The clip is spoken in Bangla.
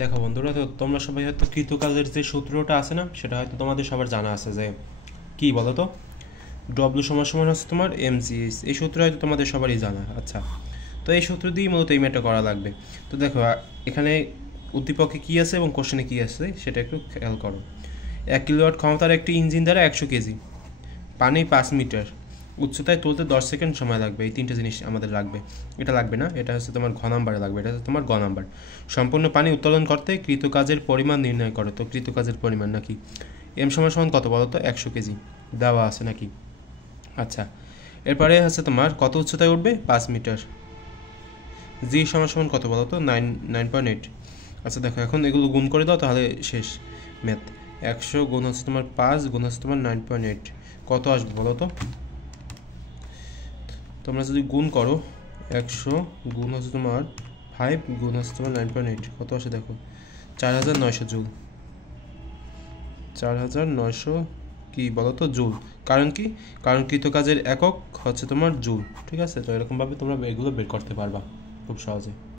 দেখো বন্ধুরা, তো তোমরা সবাই হয়তো কৃতকাজের যে সূত্রটা আছে না, সেটা হয়তো তোমাদের সবার জানা আছে যে কি বলো তো, ডব্লিউ সমান সমান হচ্ছে তোমার এমজিএস। এই সূত্র হয়তো তোমাদের সবারই জানা। আচ্ছা, তো এই সূত্র দিয়েই মূলত এই ম্যাটটা করা লাগবে। তো দেখো এখানে উদ্দীপকে কী আছে এবং কোশ্চেনে কী আছে সেটা একটু খেয়াল করো। 1 কিলোওয়াট ক্ষমতার একটি ইঞ্জিন দ্বারা 100 কেজি পানি 5 মিটার উচ্চতায় তুলতে 10 সেকেন্ড সময় লাগবে। এই তিনটে জিনিস আমাদের লাগবে। এটা লাগবে না, এটা হচ্ছে তোমার ঘ নাম্বারে লাগবে, এটা হচ্ছে তোমার গ নাম্বার। সম্পূর্ণ পানি উত্তোলন করতে কৃতকাজের পরিমাণ নির্ণয় করো। তো কৃতকাজের পরিমাণ নাকি এম সমান সমান কত বলো তো? 100 কেজি দেওয়া আছে নাকি। আচ্ছা, এরপরে হচ্ছে তোমার কত উচ্চতায় উঠবে? 5 মিটার। জি সমান সমান কত বলো তো? 9.8। আচ্ছা দেখো, এখন এগুলো গুণ করে দাও, তাহলে শেষ ম্যাথ। 100 গুণ হচ্ছে তোমার 5 গুণ হচ্ছে তোমার 9.8, কত আসবে বলো তো? তোমরা যদি গুণ করো, 100 গুণ হচ্ছে তোমার 5 গুণ হচ্ছে তোমার 9.8, কত আসে দেখো? 4900 জুল। 4900 কি বলো তো? জুল। কারণ কি? কারণ কৃতকাজের একক হচ্ছে তোমার জুল। ঠিক আছে, তো এরকমভাবে তোমরা এগুলো বের করতে পারবা খুব সহজে।